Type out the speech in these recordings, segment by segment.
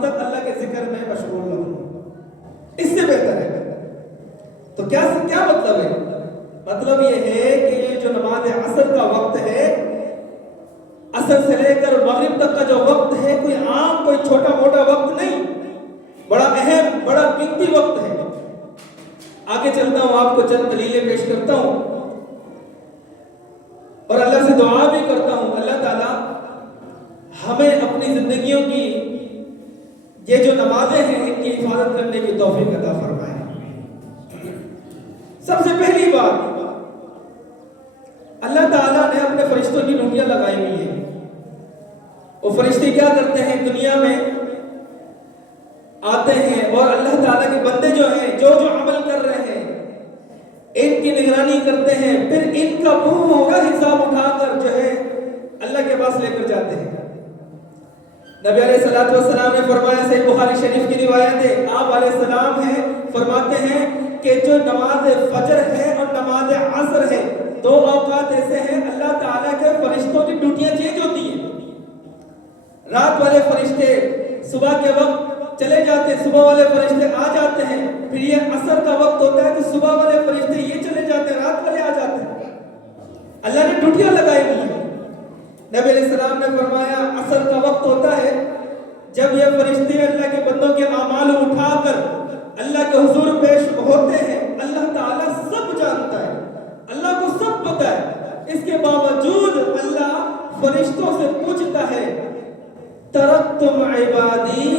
تک اللہ کے ذکر میں مشغول رہوں، اس سے بہتر ہے۔ تو کیا مطلب ہے؟ مطلب یہ ہے کہ یہ جو نماز عصر کا وقت ہے، عصر سے لے کر مغرب تک کا جو وقت ہے، کوئی عام کوئی چھوٹا موٹا وقت نہیں، بڑا اہم بڑا قیمتی وقت ہے۔ آگے چلتا ہوں، آپ کو چند دلیلیں پیش کرتا ہوں اور اللہ سے دعا بھی کرتا ہوں اللہ تعالیٰ ہمیں اپنی زندگیوں کی یہ جو نمازیں ہیں ان کی حفاظت کرنے کی توفیق عطا فرمائے۔ سب سے پہلی بات، اللہ تعالیٰ نے اپنے فرشتوں کی ڈیوٹیاں لگائی ہوئی ہیں۔ وہ فرشتے کیا کرتے ہیں؟ دنیا میں آتے ہیں اور اللہ تعالیٰ کے بندے جو ہیں، جو عمل کر رہے ہیں ان کی نگرانی کرتے ہیں، پھر ان کا پورا حساب اٹھا کر جو ہے اللہ کے پاس لے کر جاتے ہیں۔ نبی علیہ الصلوۃ والسلام نے فرمایا، صحیح بخاری شریف کی روایت ہے، آپ علیہ السلام ہیں فرماتے ہیں کہ جو نماز فجر ہے اور نماز عصر ہے، دو اوقات ایسے ہیں اللہ تعالیٰ کے فرشتوں کی ڈیوٹیاں چینج ہوتی ہیں۔ رات والے فرشتے صبح کے وقت چلے جاتے ہیں، صبح والے فرشتے آ جاتے ہیں، پھر یہ عصر کا وقت ہوتا ہے تو صبح والے فرشتے یہ چلے جاتے ہیں، رات والے آ جاتے ہیں۔ اللہ نے ڈیوٹیاں لگائی ہوئی ہیں۔ نبی علیہ السلام نے فرمایا عصر کا وقت ہوتا ہے جب یہ فرشتے اللہ کے بندوں کے اعمال اٹھا کر اللہ کے حضور پیش ہوتے ہیں، اللہ تعالیٰ سب جانتا ہے، اللہ کو سب پتہ ہے، اس کے باوجود اللہ فرشتوں سے پوچھتا ہے، ترکتم عبادی،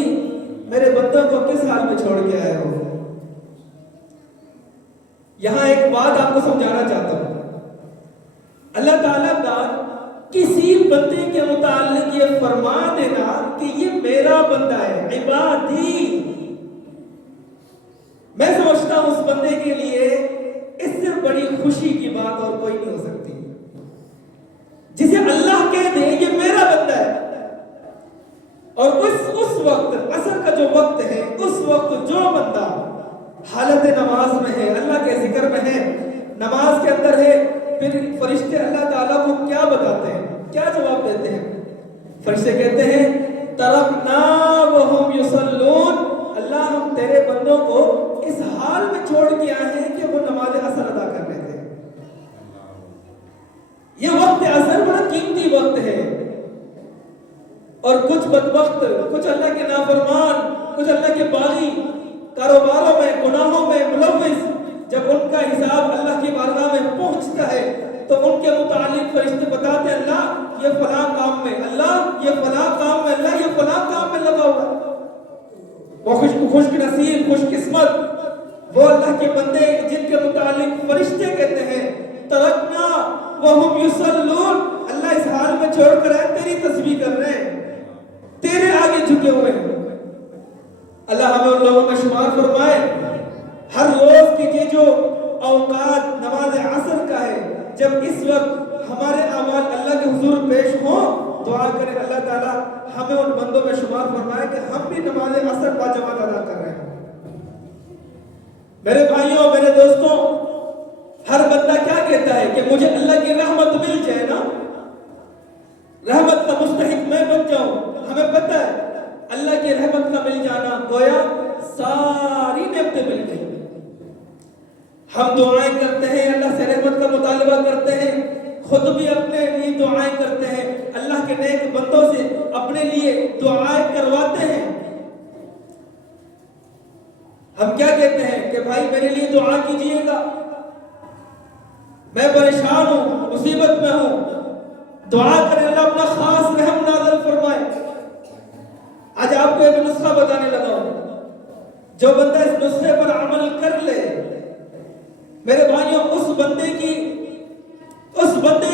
میرے بندوں کو کس حال میں چھوڑ کے آئے ہو؟ یہاں ایک بات آپ کو سمجھانا چاہتا ہوں، اللہ تعالیٰ کا کسی بندے کے متعلق یہ فرما دینا کہ یہ میرا بندہ ہے، عبادی، میں سمجھتا ہوں اس بندے کے لیے اس سے بڑی خوشی کی بات اور کوئی نہیں ہو سکتی، جسے اللہ کہہ دے یہ میرا بندہ ہے۔ اور اس وقت عصر کا جو وقت ہے، اس وقت جو بندہ حالت نماز میں ہے، اللہ کے ذکر میں ہے، نماز کے اندر ہے، پھر فرشتے اللہ تعالیٰ کو کیا بتاتے ہیں، کیا جواب دیتے ہیں؟ فرشتے کہتے ہیں ترکنا وہم یصلون، اللہ ہم تیرے بندوں کو اس حال میں چھوڑ کے آئے ہیں کہ وہ نماز عصر ادا کر رہے تھے۔ یہ وقت عصر بڑا قیمتی وقت ہے، اور کچھ بدبخت، کچھ اللہ کے نافرمان، کچھ اللہ کے باغی کاروباروں میں، گناہوں میں ملوث، جب ان کا حساب اللہ کی بارگاہ میں پہنچتا ہے تو ان کے متعلق فرشتے بتاتے ہیں اللہ یہ فلاں کام میں، اللہ یہ فلاں کام میں، اللہ یہ فلاں کام میں لگا ہوا ہے۔ وہ خوش نصیب، خوش قسمت وہ اللہ کے بندے جن کے متعلق فرشتے کہتے ہیں ترکنا وہم یصلون، اللہ اس حال میں چھوڑ کر آئے، تیری تسبیح کر رہے ہیں، تیرے آگے جھکے ہوئے ہیں۔ اللہ ہمیں ان لوگوں میں شمار فرمائے۔ ہر روز کی یہ جو اوقات نماز عصر کا ہے، جب اس وقت ہمارے اعمال اللہ کے حضور پیش ہوں، دعا کریں اللہ تعالیٰ ہمیں ان بندوں میں شمار فرمائے کہ ہم بھی نماز عصر باجماعت ادا کر رہے ہیں۔ میرے بھائیوں، میرے دوستوں، ہر بندہ کیا کہتا ہے کہ مجھے اللہ کی رحمت مل جائے نا، رحمت کا مستحق میں بن جاؤں۔ ہمیں پتہ ہے اللہ کی رحمت کا مل جانا گویا ساری نعمتیں مل گئی۔ ہم دعائیں کرتے ہیں، اللہ سے رحمت کا مطالبہ کرتے ہیں، خود بھی اپنے لیے دعائیں کرتے ہیں، اللہ کے نیک بندوں سے اپنے لیے دعائیں کرواتے ہیں۔ ہم کیا کہتے ہیں کہ بھائی میرے لیے دعا کیجئے گا، میں پریشان ہوں، مصیبت میں ہوں، دعا کریں اللہ اپنا خاص رحم نازل فرمائے۔ آج آپ کو ایک نسخہ بتانے لگا ہوں، جو بندہ اس نسخے پر عمل کر لے، میرے بھائیوں، اس بندے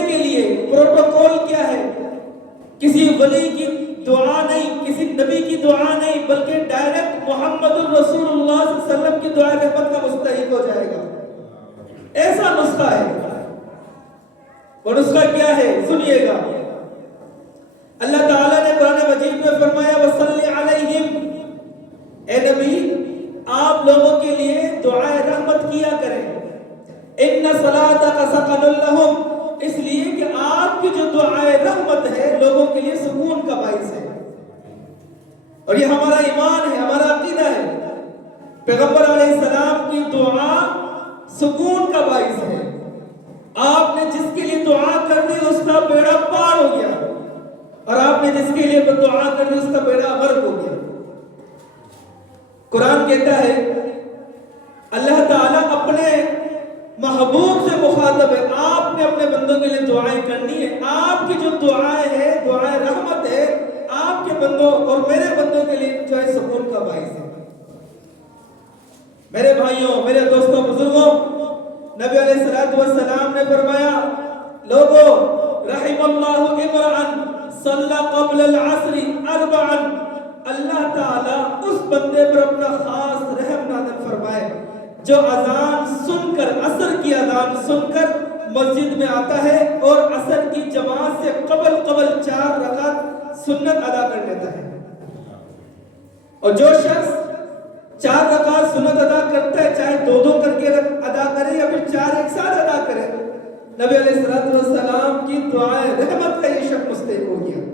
کے لیے پروٹوکول کیا ہے؟ کسی ولی کی دعا نہیں، کسی نبی کی دعا نہیں، بلکہ ڈائریکٹ محمد الرسول اللہ صلی اللہ علیہ وسلم کی دعا رحمت کا مستحق ہو جائے گا۔ ایسا نسخہ ہے۔ وہ نسخہ کیا ہے؟ سنیے گا۔ اللہ تعالیٰ نے قرآن مجید میں فرمایا وَصَلِّ عَلَيْهِمْ، اے نبی آپ لوگوں کے لیے دعائے رحمت کیا کریں، إِنَّ صَلَاتَكَ سَكَنٌ لَهُمْ، اس لیے کہ آپ کی جو دعائے رحمت ہے لوگوں کے لیے سکون کا باعث ہے۔ اور یہ ہمارا ایمان ہے، ہمارا عقیدہ ہے۔ پیغمبر علیہ السلام کی دعا سکون کا باعث ہے۔ آپ نے جس کے لیے دعا کر دی اس کا بیڑا پار ہو گیا، اور آپ نے جس کے لیے دعا کر دی اس کا بیڑا غرق ہو گیا۔ قرآن کہتا ہے اللہ تعالیٰ اپنے محبوب سے مخاطب ہے، آپ نے اپنے بندوں کے لیے دعائیں کرنی ہے۔ آپ کی جو دعائیں ہیں دعائیں رحمت ہے، آپ کے بندوں اور میرے بندوں کے لیے جو ہے سکون کا باعث ہے۔ میرے بھائیوں، میرے دوستوں، بزرگوں، نبی علیہ السلام نے فرمایا لوگوں رحم اللہ امرأن صلی قبل العصر اربعا، اللہ تعالیٰ اس بندے پر اپنا خاص رحم نازل فرمائے جو اذان سن کر، عصر کی اذان سن کر مسجد میں آتا ہے اور عصر کی جماعت سے قبل 4 رکعت سنت ادا کر لیتا ہے۔ اور جو شخص 4 رکعت سنت ادا کرتا ہے، چاہے 2 کر کے ادا کرے یا پھر 4 ایک ساتھ ادا کرے، نبی علیہ السلام کی دعائیں رحمت کا یہ شخص مستحق ہو گیا۔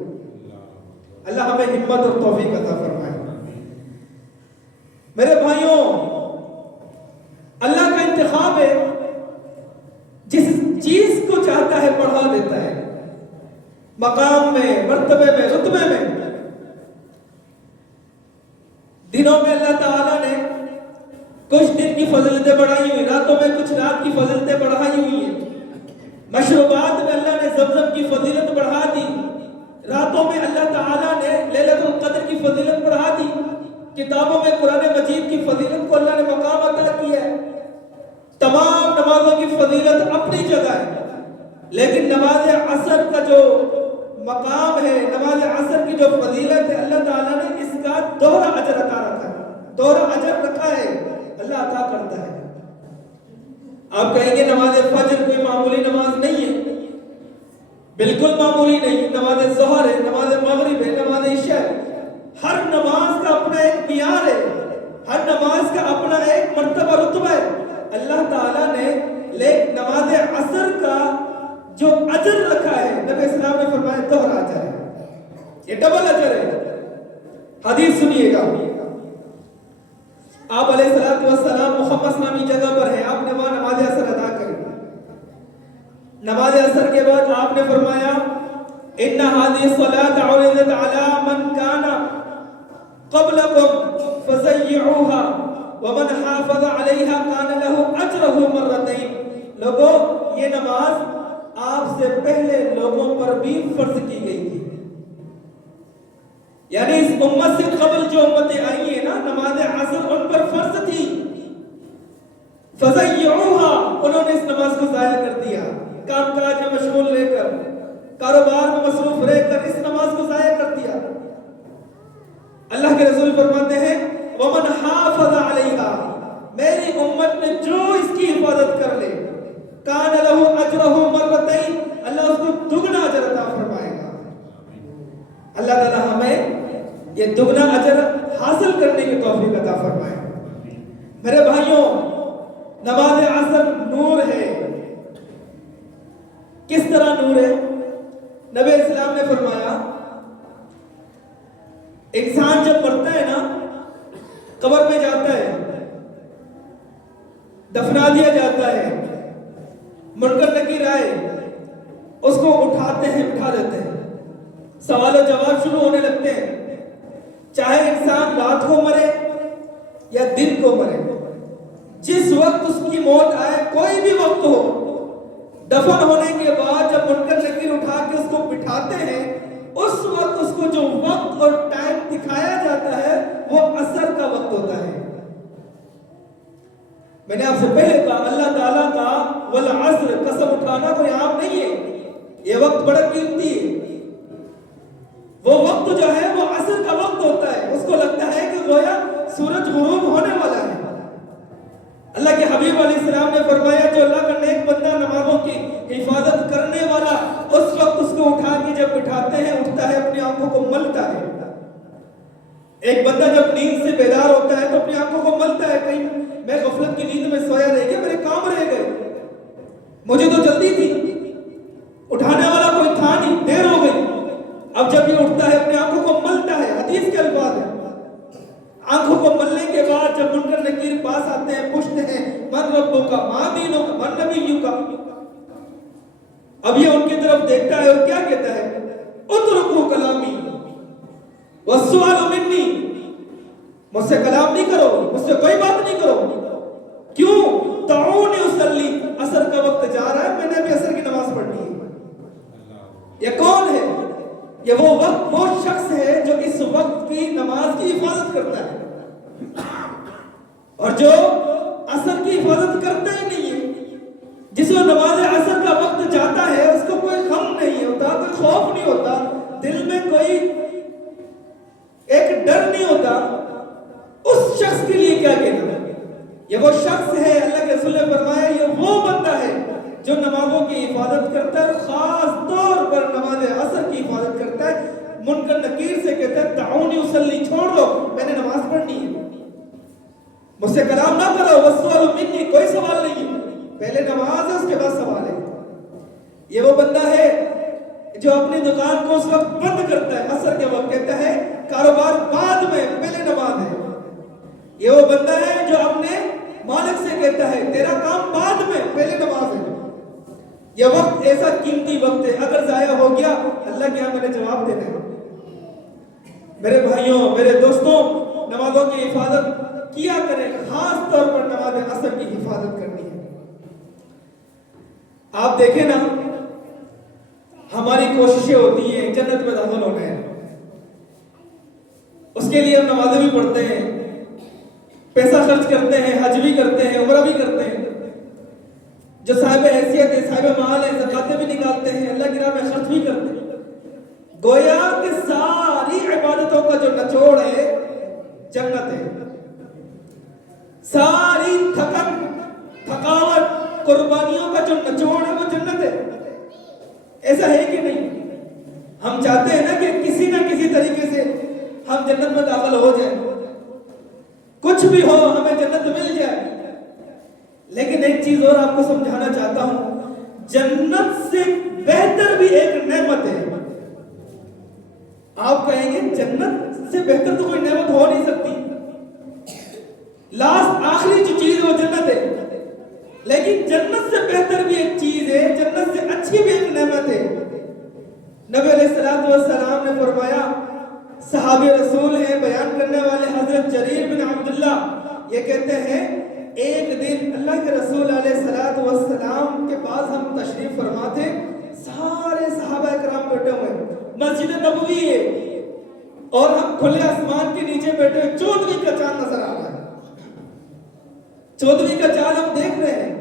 اللہ ہمیں ہمت اور توفیق عطا فرمائے۔ میرے بھائیوں، اللہ کا انتخاب ہے، جس چیز کو چاہتا ہے بڑھا دیتا ہے، مقام میں، مرتبے میں، رتبے میں۔ دنوں میں اللہ تعالیٰ نے کچھ دن کی فضیلتیں بڑھائی ہوئی، راتوں میں کچھ رات کی فضیلتیں بڑھائی ہوئی ہیں۔ مشروبات میں اللہ نے زمزم کی فضیلت بڑھا دی، راتوں میں اللہ تعالیٰ نے لیلۃ القدر کی فضیلت بڑھا دی، کتابوں میں قرآن مجید کی فضیلت کو اللہ نے مقام عطا کیا ہے۔ تمام نمازوں کی فضیلت اپنی جگہ ہے، لیکن نماز عصر کا جو مقام ہے، نماز عصر کی جو فضیلت ہے، اللہ تعالیٰ نے اس کا دوہرا اجر عطا رکھا ہے، دوہرا اجر رکھا ہے، اللہ عطا کرتا ہے۔ آپ کہیں گے نماز فجر کوئی معمولی نماز نہیں ہے، بالکل معمولی نہیں، نماز ظہر ہے، نماز مغرب ہے، نماز عشاء ہے، ہر نماز کا اپنا ایک معیار ہے، ہر نماز کا اپنا ایک مرتبہ رتبہ ہے۔ اللہ تعالیٰ نے لیکن نماز عصر کا جو اجر رکھا ہے، نبی اسلام نے فرمایا دوہرا اجر ہے، یہ ڈبل اجر ہے۔ حدیث سنیے گا، آپ علیہ السلام محمد نامی جگہ پر ہیں، آپ نے وہاں نماز عصر ادا کری۔ نماز عصر کے بعد آپ نے فرمایا ان هذه الصلاة عرضت على من كان قبلكم فزيعوها ومن حافظ عليها كان له اجره مرتين۔ لوگوں، یہ نماز آپ سے پہلے لوگوں پر بھی فرض کی گئی تھی، یعنی اس امت سے قبل جو امتیں آئی ہیں نا، نماز عصر ان پر فرض تھی، فزیعوها، انہوں نے اس نماز کو ضائع کر دیا، کام کاج میں مشغول رہ کر، کاروبار میں مصروف رہ کر اس نماز کو ضائع کر دیا۔ اللہ کے رسول فرماتے ہیں ومن حافظ علیہا، میری امت نے جو اس کی حفاظت کر لے، کان لہ اجرہ مرتین، اللہ اس کو دگنا اجر عطا فرمائے گا۔ اللہ تعالی ہمیں یہ دگنا اجر حاصل کرنے کی توفیق عطا فرمائے۔ میرے بھائیوں، نماز عصر نور ہے۔ کس طرح نور ہے؟ نبی اسلام نے فرمایا انسان جب مرتا ہے نا، قبر میں جاتا ہے، دفنا دیا جاتا ہے، منکر نکیر آئے اس کو اٹھاتے ہیں، اٹھا دیتے ہیں، سوال و جواب شروع ہونے لگتے ہیں، چاہے انسان رات کو مرے یا دن کو مرے، جس وقت اس کی موت آئے، کوئی بھی وقت ہو، دفن ہونے کے بعد جب منکر نکیر اٹھا کے اس کو بٹھاتے ہیں، اس وقت اس کو جو وقت اور ٹائم دکھایا جاتا ہے وہ عصر کا وقت ہوتا ہے۔ میں نے آپ سے پہلے کہا اللہ تعالیٰ کا والعصر قسم اٹھانا کوئی عام نہیں ہے، یہ وقت بڑا قیمتی ہے۔ وہ وقت جو ہے وہ عصر کا وقت ہوتا ہے، اس کو لگتا ہے کہ گویا سورج غروب ہونے والا ہے۔ اللہ کے حبیب علیہ السلام نے فرمایا جو اللہ کا نیک بندہ نمازوں کی حفاظت کرنے والا، اس وقت اس کو اٹھا کے جب بٹھاتے ہیں اٹھتا ہے، اپنی آنکھوں کو ملتا ہے۔ ایک بندہ جب نیند سے بیدار ہوتا ہے تو اپنی آنکھوں کو ملتا ہے، کہیں میں غفلت کی نیند میں سویا رہ گیا، میرے کام رہ گئے، مجھے تو جلدی تھی، اٹھانے والا کوئی تھا نہیں، دیر ہو گئی۔ اب جب یہ اٹھتا ہے اپنی آنکھوں کو ملتا ہے، حدیث کے الفاظ ہے، آنکھوں کو ملنے کے بعد جب منکر نکیر پاس آتے ہیں پوچھتے ہیں من ربک ما دینک من نبیک، اب یہ ان کی طرف دیکھتا ہے اور کیا کہتا ہے؟ اترکوا کلامی والسؤال منی، مجھ سے کلام نہیں کرو، مجھ سے کوئی بات نہیں کرو، کیوں؟ دعونی اصلی، عصر کا وقت جا رہا ہے، میں نے ابھی عصر کی نماز پڑھنی ہے۔ یہ کون ہے؟ یہ وہ شخص ہے جو اس وقت کی نماز کی حفاظت کرتا ہے، اور جو عصر کی حفاظت کرتا ہی نہیں ہے، جس کو نماز عصر کا وقت جاتا ہے اس کو کوئی غم نہیں ہوتا، کوئی خوف نہیں ہوتا، دل میں کوئی ایک ڈر نہیں ہوتا، اس شخص کے لیے کیا کہنا؟ یہ وہ شخص ہے، اللہ کے رسول نے فرمایا یہ وہ بندہ ہے جو نمازوں کی حفاظت کرتا ہے، خاص طور پر نماز عصر کی حفاظت کرتا ہے۔ منکر نکیر سے کہتا ہے دعونی اصلی، چھوڑ دو، میں نے نماز پڑھنی ہے، مجھ سے کلام نہ کرو، والسؤال منی، کوئی سوال نہیں ہے، پہلے نماز ہے اس کے بعد سوال ہے۔ یہ وہ بندہ ہے جو اپنی دکان کو اس وقت بند کرتا ہے عصر کے وقت، کہتا ہے کاروبار بعد میں، پہلے نماز ہے۔ یہ وہ بندہ ہے جو اپنے مالک سے کہتا ہے تیرا کام بعد میں، پہلے نماز ہے۔ یہ وقت ایسا قیمتی وقت ہے، اگر ضائع ہو گیا اللہ کے یہاں میں نے جواب دینا ہے۔ میرے بھائیوں، میرے دوستوں، نمازوں کی حفاظت کیا کریں، خاص طور پر نماز عصر کی حفاظت کرنی ہے۔ آپ دیکھیں نا، ہماری کوششیں ہوتی ہیں جنت میں داخل ہونا ہے، اس کے لیے ہم نمازیں بھی پڑھتے ہیں، پیسہ خرچ کرتے ہیں، حج بھی کرتے ہیں، عمرہ بھی کرتے ہیں، جو صاحب حیثیت ہے، صاحب مال ہے، زکاتیں بھی نکالتے ہیں، اللہ کی راہ میں خرچ بھی کرتے ہیں۔ گویا کہ ساری عبادتوں کا جو نچوڑ ہے جنت ہے، ساری تھکاوٹ قربانیوں کا جو نچوڑ ہے وہ جنت ہے۔ ایسا ہے کہ نہیں؟ ہم چاہتے ہیں نا کہ کسی نہ کسی طریقے سے ہم جنت میں داخل ہو جائیں، کچھ بھی ہو ہمیں جنت مل جائے، لیکن ایک چیز اور آپ کو سمجھانا چاہتا ہوں، جنت سے بہتر بھی ایک نعمت ہے۔ آپ کہیں گے جنت سے بہتر تو کوئی نعمت ہو نہیں سکتی، لاسٹ آخری جو چیز وہ جنت ہے، لیکن جنت سے بہتر بھی ایک چیز ہے، جنت سے اچھی بھی ایک نعمت ہے۔ نبی علیہ الصلوۃ والسلام نے فرمایا، صحابی رسول ہیں، بیان کرنے والے حضرت جریر بن عبداللہ، یہ کہتے ہیں ایک دن اللہ کے رسول علیہ الصلوۃ والسلام کے پاس ہم تشریف فرما تھے، سارے صحابہ کرام بیٹھے ہوئے، مسجد نبوی ہے اور ہم کھلے آسمان کے نیچے بیٹھے ہوئے، 14ویں کا چاند نظر آ رہا ہے، 14ویں کا چاند ہم دیکھ رہے ہیں۔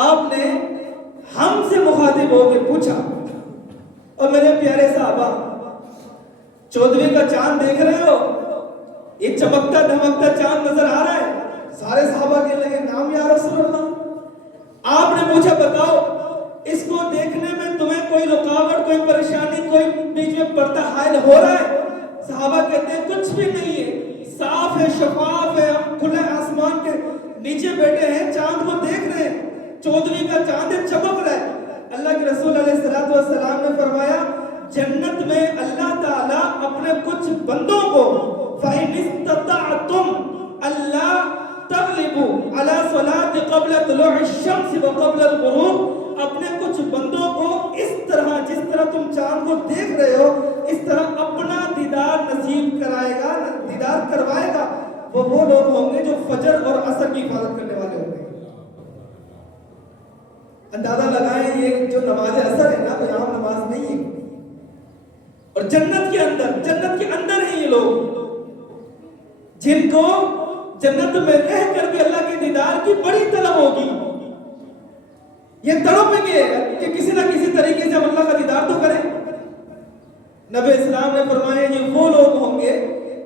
آپ نے ہم سے مخاطب ہو کے پوچھا، اور میرے پیارے صحابہ 14ویں کا چاند دیکھ رہے ہو، یہ چمکتا دھمکتا چاند نظر آ رہا ہے؟ سارے صحابہ کہنے لگے نام یا رسول اللہ۔ آپ نے پوچھا بتاؤ اس کو دیکھنے میں تمہیں کوئی رکاوٹ، کوئی پریشانی، کوئی بیچ میں پردہ حائل ہو رہا ہے؟ صحابہ کہتے ہیں کچھ بھی نہیں ہے، صاف ہے، شفاف ہے، ہم کھلے آسمان کے نیچے بیٹھے ہیں، چاند کو دیکھ رہے ہیں، 14ویں کا چاند ہے، چمک رہا ہے۔ اللہ کے رسول علیہ الصلوۃ والسلام نے فرمایا جنت میں اللہ تعالیٰ اپنے کچھ بندوں کو فَإِنِ اسْتَطَعْتُمْ أَلَّا تَغْلِبُوا عَلَى صَلَاةِ قَبْلَ طُلُوعِ الشَّمْسِ وَقَبْلَ الْغُرُوبِ، اپنے کچھ بندوں کو اس طرح، جس طرح تم چاند کو دیکھ رہے ہو، اس طرح اپنا دیدار نصیب کرائے گا، دیدار کروائے گا، وہ لوگ ہوں گے جو فجر اور عصر کی حفاظت کرنے والے ہوں گے۔ اندازہ لگائیں یہ جو نماز عصر ہے نا، کوئی عام نماز نہیں ہے، اور جنت کے اندر ہیں یہ لوگ جن کو جنت میں رہ کر کے اللہ کے دیدار کی بڑی طلب ہوگی۔ یہ تڑپیں گے کہ کسی نہ کسی طریقے سے ہم اللہ کا دیدار تو کریں۔ نبی اسلام نے فرمایا یہ وہ لوگ ہوں گے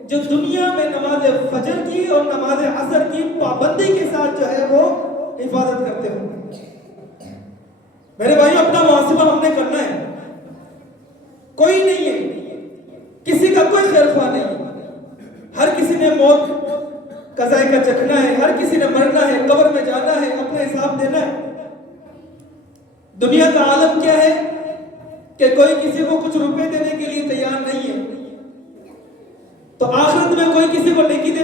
جو دنیا میں نماز فجر کی اور نماز عصر کی پابندی کے ساتھ جو ہے وہ حفاظت کرتے ہوں گے۔ میرے بھائی اپنا محاسبہ ہم نے کرنا ہے، کوئی نہیں ہے، کسی کا کوئی خیر خواہ نہیں، ہر کسی نے موت کا ذائقہ چکھنا ہے، ہر کسی نے مرنا ہے، قبر میں جانا ہے، اپنا حساب دینا ہے۔ دنیا کا عالم کیا ہے کہ کوئی کسی کو کچھ روپے دینے کے لیے تیار نہیں ہے، تو آخرت میں کوئی کسی کو نیکی دینے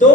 2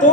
2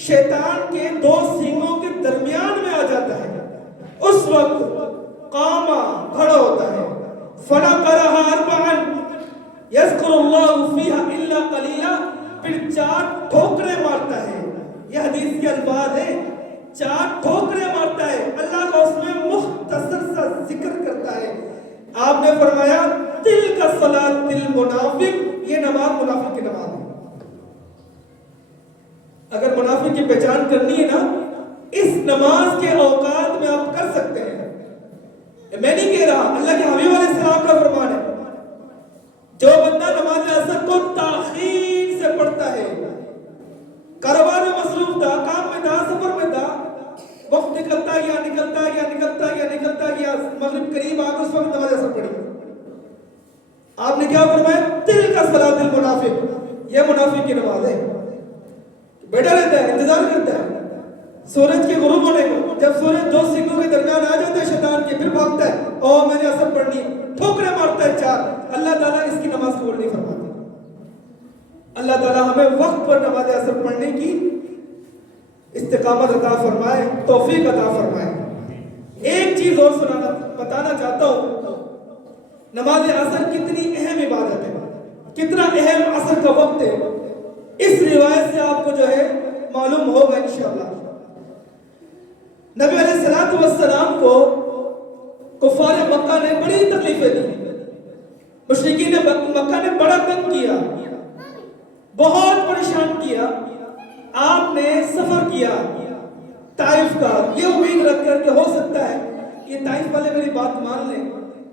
شیطان کے دو سینگوں کے درمیان میں آ جاتا ہے، اس وقت قاما کھڑا ہوتا ہے، فنقرها اربعا یذکر اللہ فیہا الا قلیلا، پھر 4 ٹھوکریں مارتا ہے. یہ حدیث کے الفاظ ہیں، 4 ٹھوکریں مارتا ہے، اللہ کا اس میں مختصر سا ذکر کرتا ہے. آپ نے فرمایا تلک صلاۃ المنافق، یہ نماز منافق کی نماز ہے. اگر منافق کی پہچان کرنی ہے نا، اس نماز کے اوقات میں آپ کر سکتے ہیں. میں نہیں کہہ رہا، اللہ کے حبیب علیہ السلام کا فرمان ہے، جو بندہ نماز عصر کو تاخیر سے پڑھتا ہے، کاروبار میں مصروف تھا، کام میں تھا، سفر میں تھا، وقت نکلتا گیا، مغرب قریب آ کر اس وقت نماز عصر پڑھی. آپ نے کیا فرمایا؟ تلک صلاۃ المنافق، یہ منافق کی نماز ہے. بیٹھا رہتا ہے، انتظار کرتا ہے سورج کے غروب ہونے کو. جب سورج 2 سنگوں کے درمیان آ جاتا ہے شیطان کے، پھر بھاگتا ہے، او میں نے عصر پڑھنی ہے، ٹھوکریں مارتا ہے 4. اللہ تعالیٰ اس کی نماز قبول نہیں فرماتا. اللہ تعالیٰ ہمیں وقت پر نماز عصر پڑھنے کی استقامت عطا فرمائے، توفیق عطا فرمائے. ایک چیز اور بتانا چاہتا ہوں، نماز عصر کتنی اہم عبادت ہے، کتنا اہم عصر کا وقت ہے، اس روایت سے آپ کو جو ہے معلوم ہوگا انشاءاللہ. نبی علیہ السلام کو کفار مکہ نے بڑی تکلیفیں دی، مشرکین مکہ نے بڑا تنگ کیا، بہت پریشان کیا. آپ نے سفر کیا طائف کا، یہ امید رکھ کر کہ ہو سکتا ہے یہ طائف والے میری بات مان لیں،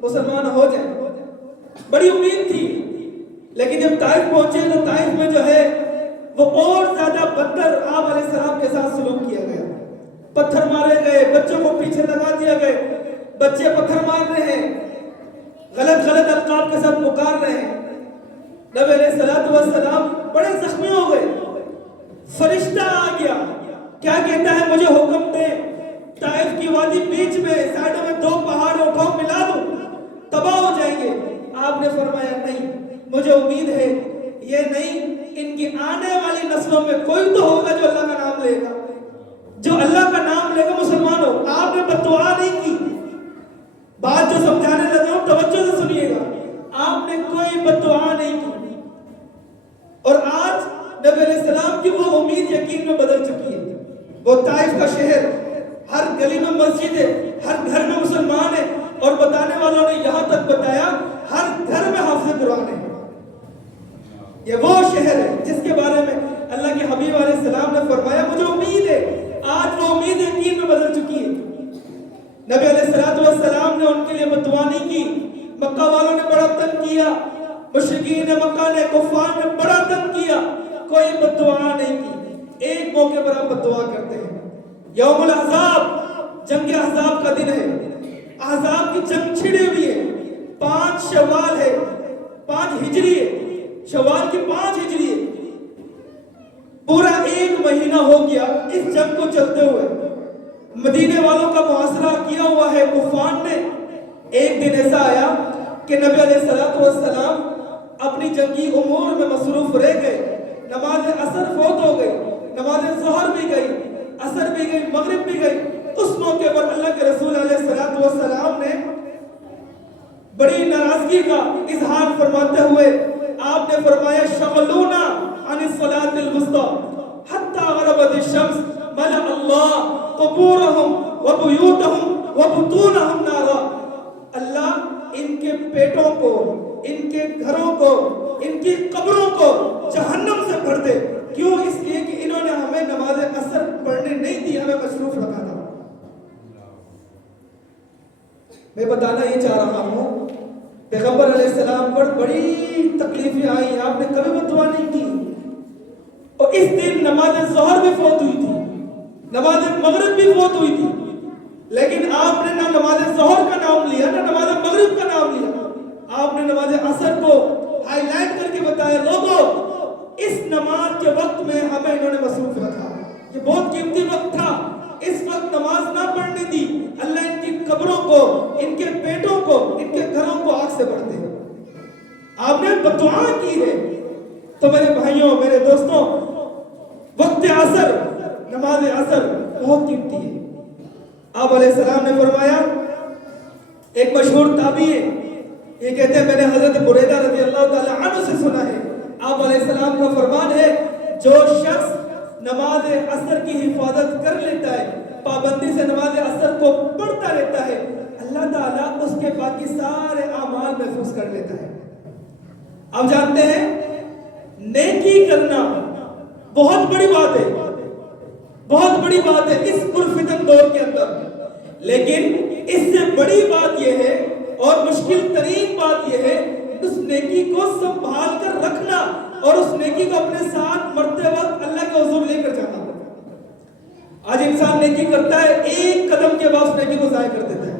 مسلمان ہو جائیں. بڑی امید تھی. لیکن جب طائف پہنچے تو طائف میں جو ہے وہ اور زیادہ بدتر آپ علیہ السلام کے ساتھ سلوک کیا گیا. پتھر مارے گئے، بچوں کو پیچھے لگا دیا گئے، بچے پتھر مار رہے ہیں، غلط القاب کے ساتھ پکار رہے ہیں. نبی علیہ السلام بڑے زخمی ہو گئے. فرشتہ آ گیا، کیا کہتا ہے؟ مجھے حکم دے، طائف کی وادی بیچ میں سائڈوں میں 2 پہاڑ اٹھاؤ، ملا دو، تباہ ہو جائیں گے. آپ نے فرمایا نہیں، مجھے امید ہے یہ نہیں، ان کی آنے والی نسلوں میں کوئی تو ہوگا جو اللہ کا نام لے گا، جو اللہ کا نام لے گا مسلمان ہو. آپ نے بددعا نہیں کی. بات جو سمجھانے لگا ہوں توجہ سے سنیے گا، آپ نے کوئی بددعا نہیں کی. اور آج نبی علیہ السلام کی وہ امید یقین میں بدل چکی ہے. وہ طائف کا شہر، ہر گلی میں مسجد ہے، ہر گھر میں مسلمان ہے، اور بتانے والوں نے یہاں تک بتایا ہر گھر میں حافظ قرآن ہے. یہ وہ شہر ہے جس کے بارے میں اللہ کے حبیب علیہ السلام نے فرمایا مجھے امید ہے. آج وہ امید یقین میں بدل چکی ہے. نبی علیہ السلام نے ان کے لیے بددعا نہیں کی. مکہ والوں نے بڑا تنگ کیا، مشرکین مکہ نے، کفار نے بڑا تنگ کیا، کوئی بددعا نہیں کی. ایک موقع پر ہم بددعا کرتے ہیں. یوم الاحزاب، جنگ احزاب کا دن ہے. احزاب کی جنگ چھڑی ہوئی ہے. 5 شوال ہے، 5 ہجری ہے، شوال کی 5 ہجری ہے. پورا 1 مہینہ ہو گیا اس جنگ کو چلتے ہوئے. مدینے والوں کا محاصرہ کیا ہوا ہے کفار نے. ایک دن ایسا آیا کہ نبی علیہ السلام اپنی جنگی امور میں مصروف رہ گئے. نماز عصر فوت ہو گئی، نماز ظہر بھی گئی، عصر بھی گئی، مغرب بھی گئی. اس موقع پر اللہ کے رسول علیہ السلام نے بڑی ناراضگی کا اظہار فرماتے ہوئے آپ نے فرمایا شغلونا عن الصلاة الوسطى حتى غربت الشمس ملأ الله قبورهم وبيوتهم وبطونهم نارا. اللہ ان کے پیٹوں کو، ان کے گھروں کو، ان کی قبروں کو جہنم سے بھر دے. کیوں؟ اس لیے کہ انہوں نے ہمیں نماز عصر پڑھنے نہیں دی، ہمیں مصروف رکھا تھا. میں بتانا یہ چاہ رہا ہوں پیغمبر علیہ السلام پر بڑی تکلیفیں آئی، آپ نے کبھی بددعا نہیں کی. اور اس دن نماز ظہر بھی فوت ہوئی تھی، نماز مغرب بھی فوت ہوئی تھی، لیکن آپ نے نہ نماز ظہر کا نام لیا نہ نماز مغرب کا نام لیا. آپ نے نماز عصر کو ہائی لائٹ کر کے بتایا لوگوں اس نماز کے وقت میں ہمیں انہوں نے مصروف رکھا، یہ بہت قیمتی وقت تھا، اس وقت نماز نہ پڑھنے دی. اللہ ان کی قبروں کو، ان کے پیٹوں کو، ان کے گھروں کو آگ سے بھر دے. آپ نے بددعا کی ہے. تو میرے بھائیوں، میرے دوستوں، وقت عصر نماز عصر بہت قیمتی ہے. آپ علیہ السلام نے فرمایا, ایک مشہور تابعی ہے, یہ کہتے ہیں میں نے حضرت بریدہ رضی اللہ تعالی عنہ سے سنا ہے, آپ علیہ السلام کا فرمان ہے, جو شخص نماز عصر کی حفاظت کر لیتا ہے, پابندی سے نماز عصر کو پڑھتا رہتا ہے, اللہ تعالیٰ اس کے باقی سارے اعمال محفوظ کر لیتا ہے. آپ جانتے ہیں نیکی کرنا بہت بڑی بات ہے, بہت بڑی بات ہے اس پرفتن دور کے اندر, لیکن اس سے بڑی بات یہ ہے اور مشکل ترین بات یہ ہے اس نیکی کو سنبھال کر رکھنا اور اس نیکی کو اپنے ساتھ مرتے وقت اللہ کے حضور لے کر جانا. آج انسان نیکی کرتا ہے, ایک قدم کے بعد اس نیکی کو ضائع کر دیتا ہے,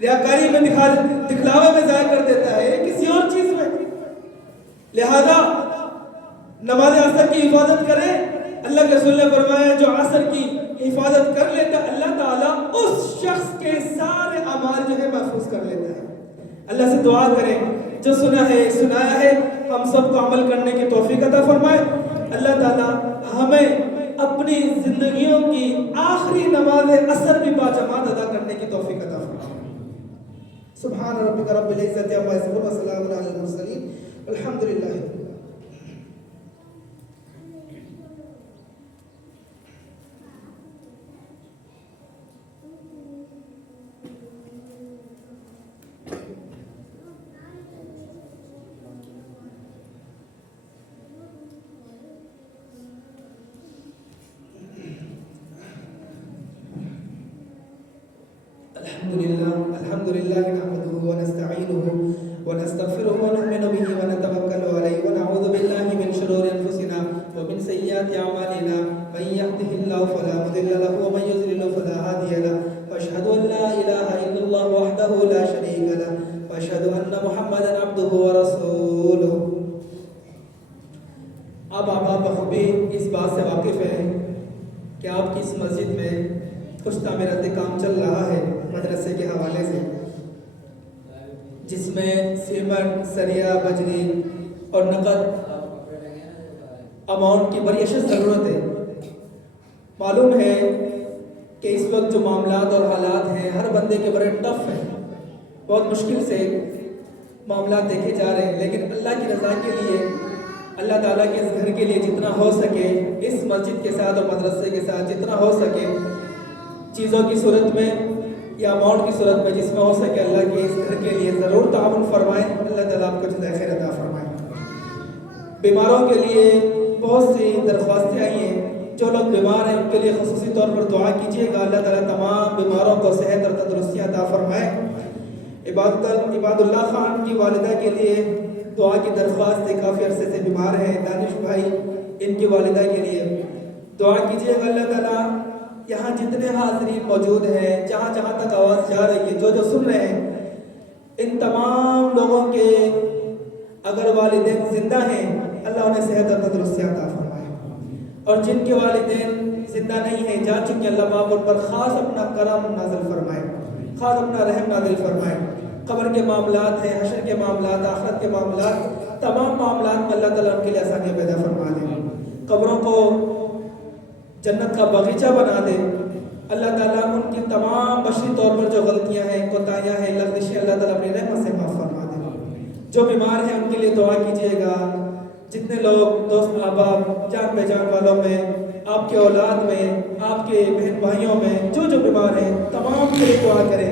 ریاکاری میں دکھلاوے میں ضائع کر دیتا ہے, کسی اور چیز میں. لہذا نماز عصر کی حفاظت کریں. اللہ کے رسول نے فرمایا جو عصر کی حفاظت کر لیتا ہے اللہ تعالیٰ اس شخص کے سارے اعمال جو ہے محفوظ کر لیتا ہے. اللہ سے دعا کریں, جو سنا ہے سنایا ہے ہم سب کو عمل کرنے کی توفیق عطا فرمائے. اللہ تعالیٰ ہمیں اپنی زندگیوں کی آخری نماز عصر بھی باجماعت ادا کرنے کی توفیق عطا فرمائے. سبحان ربک رب العزت عما یصفون وسلام علی المرسلین والحمد للہ. الحمد لله نحمده ونستعينه ونستغفره ونؤمن به ونتوكل عليه ونعوذ بالله من شرور انفسنا ومن سيئات اعمالنا من يهده الله فلا مضل له ومن يضلل فلا هادي له واشهد ان لا اله الا الله وحده لا شريك له واشهد ان محمدا عبده ورسوله. اب آپ بخوبی اس بات سے واقف ہیں کہ آپ کی اس مسجد میں کچھ تعمیراتی کام چل رہا ہے مدرسے کے حوالے سے, جس میں سیمنٹ, سریا, بجری اور نقد اماؤنٹ کی بڑی اشد ضرورت ہے. معلوم ہے کہ اس وقت جو معاملات اور حالات ہیں ہر بندے کے بڑے ٹف ہیں, بہت مشکل سے معاملات دیکھے جا رہے ہیں, لیکن اللہ کی رضا کے لیے, اللہ تعالیٰ کے اس گھر کے لیے جتنا ہو سکے اس مسجد کے ساتھ اور مدرسے کے ساتھ جتنا ہو سکے چیزوں کی صورت میں یا اماؤنٹ کی صورت میں جس میں ہو سکے اللہ کے اس گھر کے لیے ضرور تعاون فرمائیں. اللہ تعالیٰ آپ کو جزائے خیر عطا فرمائیں. بیماروں کے لیے بہت سی درخواستیں آئی ہیں, جو لوگ بیمار ہیں ان کے لیے خصوصی طور پر دعا کیجیے گا. اللہ تعالیٰ تمام بیماروں کو صحت اور تندرستی عطا فرمائے. عباد اللہ خان کی والدہ کے لیے دعا کی درخواست ہے, کافی عرصے سے بیمار ہیں. دانش بھائی ان کی والدہ کے لیے دعا کیجیے گا. اللہ تعالیٰ یہاں جتنے حاضرین موجود ہیں, جہاں جہاں تک آواز جا رہی ہے, جو سن رہے ہیں, ان تمام لوگوں کے اگر والدین زندہ ہیں اللہ انہیں صحت اور تندرستی عطا فرمائے, اور جن کے والدین زندہ نہیں ہیں, جا چکے, اللہ پاک ان پر خاص اپنا کرم نازل فرمائے, خاص اپنا رحم نازل فرمائے. قبر کے معاملات ہیں, حشر کے معاملات, آخرت کے معاملات, تمام معاملات میں اللہ تعالیٰ ان کے لیے آسانیاں پیدا فرما دیں. قبروں کو جنت کا باغیچہ بنا دے. اللہ تعالیٰ ان کی تمام بشری طور پر جو غلطیاں ہیں, کوتاہیاں ہیں, لغزشیں, اللہ تعالیٰ اپنی رحمت سے معاف فرما دے. جو بیمار ہیں ان کے لیے دعا کیجیے گا. جتنے لوگ دوست احباب جان پہچان والوں میں, آپ کے اولاد میں, آپ کے بہن بھائیوں میں جو بیمار ہیں تمام کے لیے دعا کریں.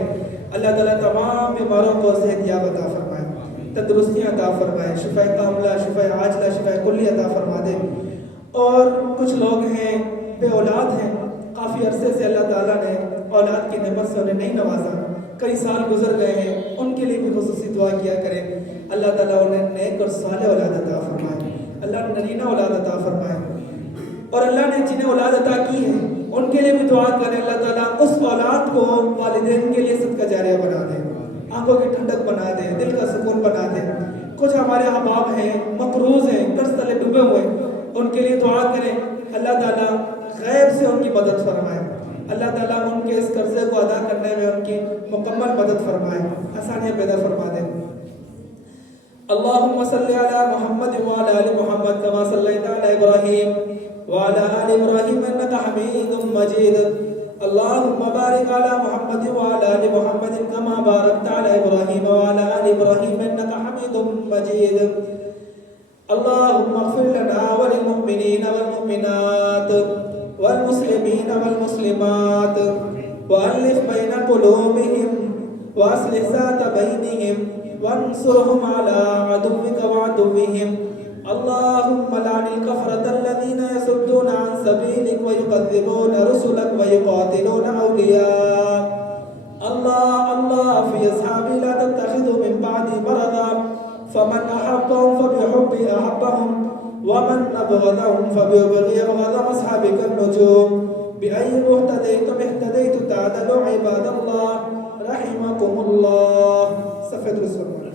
اللہ تعالیٰ تمام بیماروں کو صحت یاب عطا فرمائے, تندرستی عطا فرمائے, شفا کاملہ, شفا عاجلہ, شفا کلی عطا فرما دے. اور کچھ لوگ ہیں بے اولاد ہیں, کافی عرصے سے اللہ تعالیٰ نے اولاد کی نعمت سے انہیں نہیں نوازا, کئی سال گزر گئے ہیں, ان کے لیے بھی خصوصی دعا کیا کریں. اللہ تعالیٰ انہیں نیک اور صالح اولاد عطا فرمائے, اللہ نے نرینہ اولاد عطا فرمائے. اور اللہ نے جنہیں اولاد عطا کی ہے ان کے لیے بھی دعا کریں. اللہ تعالیٰ اس اولاد کو والدین کے لیے صدقہ جاریہ بنا دے, آنکھوں کی ٹھنڈک بنا دے, دل کا سکون بنا دے. کچھ ہمارے احباب ہیں مقروض ہیں, قرض تلے ڈوبے ہوئے, ان کے لیے دعا کریں. اللہ تعالیٰ غیب سے ان کی مدد فرمائے. اللہ تعالیٰ ان کے اس قرضے کو ادا کرنے میں ان کی مکمل مدد فرمائے, آسانیاں پیدا فرما دے. اللهم صل على محمد وعلى آل محمد كما صليت على إبراهيم وعلى آل إبراهيم إنك حميد مجيد اللهم بارك على محمد وعلى آل محمد كما باركت على إبراهيم وعلى آل إبراهيم إنك حميد مجيد اللهم اغفر لنا وللمؤمنين والمؤمنات والمسلمين والمسلمات وألف بين قلوبهم وأصلح ذات بينهم وانصرهم على عدوك وعدوهم اللهم لعن الكفرة الذين يصدون عن سبيلك ويكذبون رسلك ويقاتلون أولياء الله في أصحابي لا تتخذوا من بعدي مرضا فمن أحبهم فبحبي أحبهم ومن أبغضهم فببغضي أبغض أصحابك النجوم بأي اهتديتم اهتديت تعدلوا عباد الله رحمكم الله. استغفر الله.